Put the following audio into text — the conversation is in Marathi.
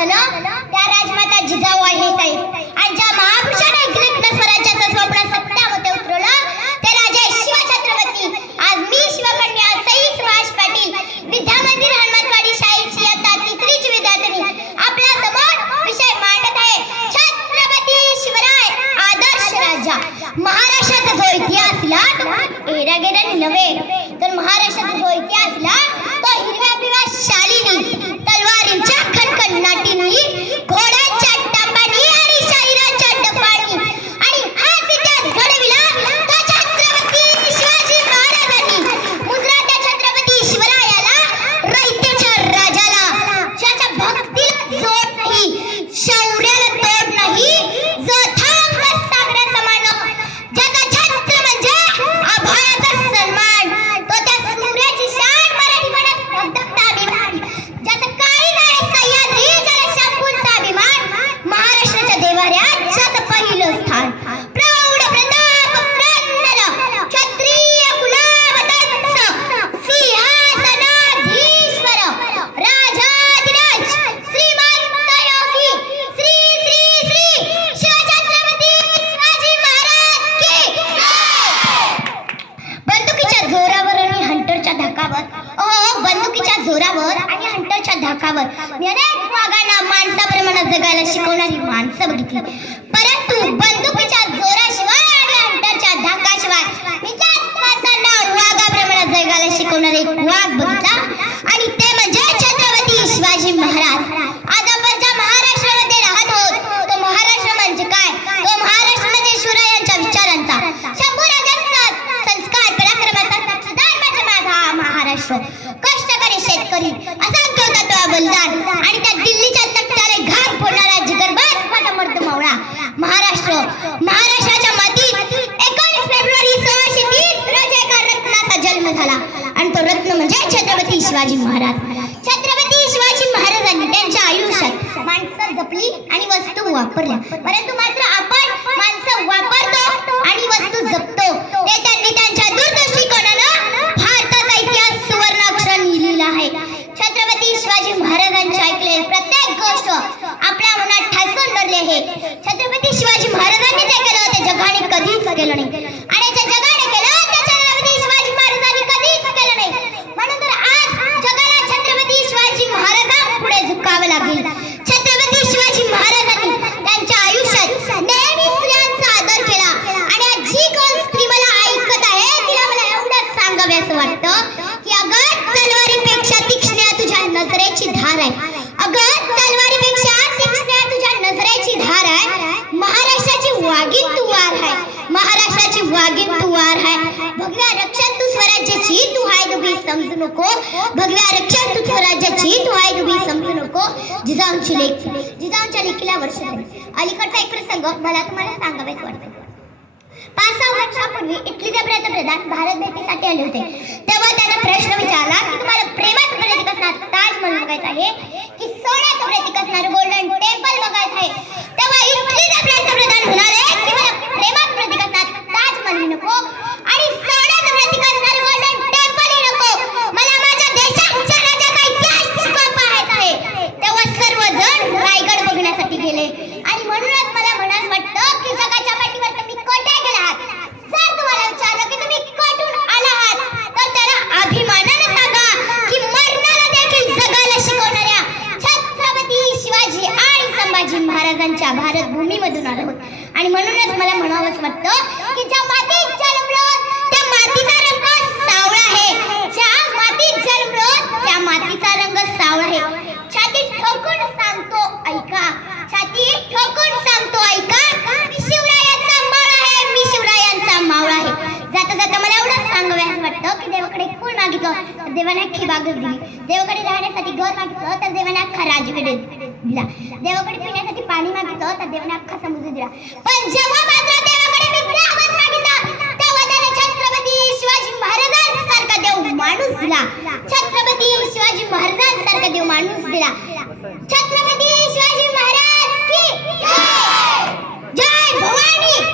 झालं त्या राजमाता जिजाऊ आहे साहेब आणि ज्या महापुरुषाने एकलग्न स्वराज्याचं स्वप्न सत्यामध्ये उतरवलं ते राजे शिवछत्रपती आज मी शिवकन्या सई सुभाष पाटील विद्या मंदिर हनुमंतवाडी शाळेची आता तिसरीच विद्यार्थिनी. आपल्यासमोर विषय मांडत आहे छत्रपती शिवराय आदर्श राजा. महाराष्ट्राचा जो इतिहास ला एरागेरा नव्हे तर महाराष्ट्राचा जो इतिहास ला बंदुकीच्या जोरावर आणि हंटरच्या धाकावर ओ बंदुकीच्या जोरावर आणि हंटरच्या धाकावर मी अनेक वाघांना माणसाप्रमाणे जगायला शिकवणारी माणसं बघितली. परंतु बंदुकीच्या जोराशिवाय आणि हंटरच्या धाकाशिवाय मी त्याच माणसांना वाघाप्रमाणे जगायला शिकवणारे एक वाघ बघितला. आणि ते म्हणजे छत्रपती शिवाजी महाराज. आज आपण ज्या महाराष्ट्रामध्ये राहत आहोत तो महाराष्ट्र म्हणजे काय? तो महाराष्ट्र म्हणजे शिवरायांच्या विचारांचा. शंभू राजांचा संस्कार पराक्रमाचा साक्षीदार म्हणजे माझा महाराष्ट्र. कष्टकरी शेतकरी असंख्य होता तो बलिदान आणि त्या दिल्लीच्या तख्ताला घाम फोडणारा जिगरबाज माझा मर्द मावळा महाराष्ट्र महाराष्ट्राच्या मातीत एकोणीस फेब्रुवारी सोळाशे तीस रोजी एका रत्नाचा जन्म झाला आणि तो रत्न म्हणजे छत्रपती शिवाजी महाराज. छत्रपती शिवाजी महाराजांनी त्यांच्या आयुष्यात माणसं जपली आणि वस्तू वापरल्या. परंतु मात्र आपण माणसं वापरतो आणि वस्तू जपतो. ते त्यांनी त्यांच्या दूरदृष्टिकोनानं भारताचा इतिहास सुवर्ण अक्षरांनी लिहिलेला आहे. छत्रपती शिवाजी महाराजांची ऐकलेली प्रत्येक गोष्ट आपल्या मनात ठासून धरली आहे. छत्रपती शिवाजी महाराजांनी जे केलं ते जगाने कधीच केलं नाही आणि जे जगाने केलं ते छत्रपती शिवाजी महाराजांनी कधीच केलं नाही म्हणून तर आज जगाला छत्रपती शिवाजी महाराजांपुढे झुकावं लागेल. छत्रपती शिवाजी महाराजांनी त्यांच्या आयुष्यात नेहमी स्त्रियांचा आदर केला. आणि आज जी कोण स्त्री मला ऐकत आहे तिला मला एवढंच सांगावे असं वाटतं की अगं तलवारीपेक्षा तीक्ष्ण तुझ्या नजरेची धार आहे. अगं तलवारीपेक्षा तीक्ष्ण तुझ्या नजरेची धार आहे. महाराष्ट्राची वागीन तू वार आहे. महाराष्ट्राची वागीन तू वार आहे. भगव्या रक्षण तू स्वराज्याची तू हाय दुबी समजू नको. भगव्या रक्षण स्वराज्याची तू हाय दुबी नको. जिजाऊंची लेख. जिजाऊंच्या लेखीला वर्ष झाली. अलीकडचा एक प्रसंग मला तुम्हाला सांगावेच वाटतो. पाच सहा वर्षापूर्वी इटलीचे पंतप्रधान भारत भेटीसाठी आले होते. तेव्हा त्यांना प्रश्न विचारला की तुम्हाला प्रेमाचं प्रतीक असणार ताजमहल बघायचं आहे की सोन्याचं प्रतीक असणार गोल्डन टेम्पल बघायचं आहे तेव्हा इटलीचे पंतप्रधान म्हणाले की मला प्रेमाचं प्रतीक असणार ताजमहल नको आणि सोन्याचं प्रतीक असणार गोल्डन टेम्पल नको मला माझ्या देशाच्या राजाचा इतिहास शिकवा पाहायचा आहे तेव्हा सर्वजण रायगड बघण्यासाठी गेले आणि म्हणूनच मला म्हणास वाटतं की जगाच्या पाठीवर तुम्ही कोठे गेला आहात जर तुम्हाला विचारलं की तुम्ही कुठून आला आहात तर त्याला अभिमानाने सांगा की मरणाला देखील जगायला शिकवणाऱ्या छत्रपती शिवाजी आणि संभाजी या भारत भूमीमधून आलो. आहोत आणि म्हणूनच मला म्हणावंच वाटतं की ज्या मातीत जन्मलो त्या मातीचा रंग सावळा आहे. ज्या मातीत जन्मलो त्या मातीचा रंग सावळा आहे. छाती ठोकून सांगतो ऐका. छाती ठोकून सांगतो ऐका मी शिवरायांचा मावळा आहे मी शिवरायांचा मावळा आहे. जाता जाता मला एवढंच सांगावं वाटतं की देवाकडे एक फूल मागितलं तर देवाने अख्खी बागच दिली देवाकडे राहण्यासाठी घर मागितलं तर देवाने अख्खा राजगड दिला दिला. देवाकडे पिण्यासाठी पाणी मागितलं तर देवाने अख्खा समुद्र दिला. पण जेव्हा मात्र देवाकडे मित्र आवाज मागितला तेव्हा त्याने छत्रपती शिवाजी महाराजांसारखा देव माणूस दिला. छत्रपती शिवाजी महाराजांसारखा देव माणूस दिला. छत्रपती शिवाजी महाराज की जय! जय भवानी!